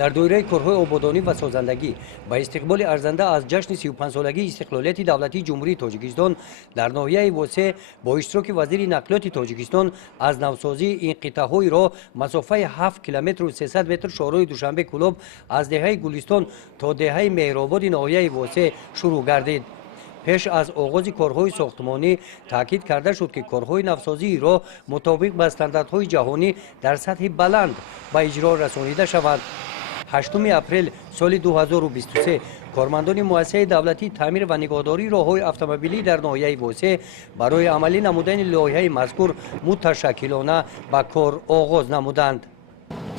در دوره کارهای آبادانی و سازندگی با استقبال ارزنده از جشن 35 سالگی استقلالیت دولتی جمهوری تاجیکستان در ناحیه واسع با اشتراک وزیر نقلیات تاجیکستان از نوسازی این قطعه‌های را مسافت 7 کیلومتر و 300 متر شهرهای دوشنبه کلوب از دهه گلستان تا دهه مهرآباد ناحیه واسع شروع گردید. پیش از آغاز کارهای ساختمانی تاکید کرده شد که کارهای نوسازی را مطابق با استانداردهای جهانی در سطح بلند به اجرا رسانیده شود. 8 اپریل سال 2023 کارمندان مؤسسه دولتی تعمیر و نگهداری راههای اتومبیلی در ناحیه واسع برای عملی نمودن لایحه مذکور متشکلانه به کار آغاز نمودند.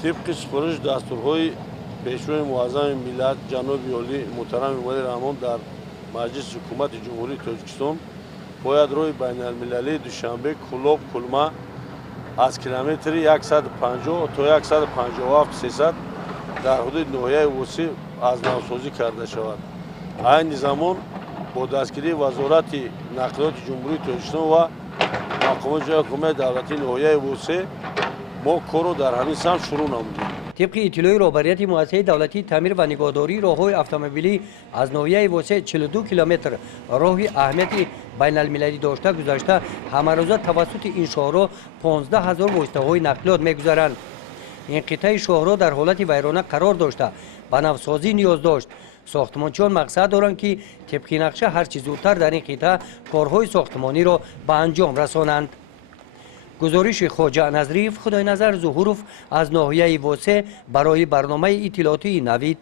طبق سپارش دستورهای پیشروی معظم ملت جناب عالی محترم وزیر رحمان در مجلس حکومت جمهوری تاجیکستان باید روی بین المللی دوشنبه کلوب کلمه از کیلومتر 150 تا 157 300 در حدود ناحیه واسع از نوسازی کرده شود. این زمان با دستگیری وزارت نقلیات جمهوری تاجیکستان و مقامات جای حکومت دولتی ناحیه واسع ما کارو در همین سمت شروع نمودیم. طبق اطلاع رهبریت مؤسسه دولتی تعمیر و نگهداری راههای اتومبیلی از ناحیه واسع 42 کیلومتر راه اهمیت بین المللی داشته گذشته همه روزه توسط این شهرها 15000 واسطه‌های نقلیات می‌گذرند. این قطعه شهرها در حالت ویرانه قرار داشته به نوسازی نیاز داشت. ساختمانچیان مقصد دارند که طبق نقشه هر چه زودتر در این قطعه کارهای ساختمانی را به انجام رسانند. گزارش خواجه نظریف خدای نظر ظهوروف از ناحیه واسع برای برنامه اطلاعاتی نوید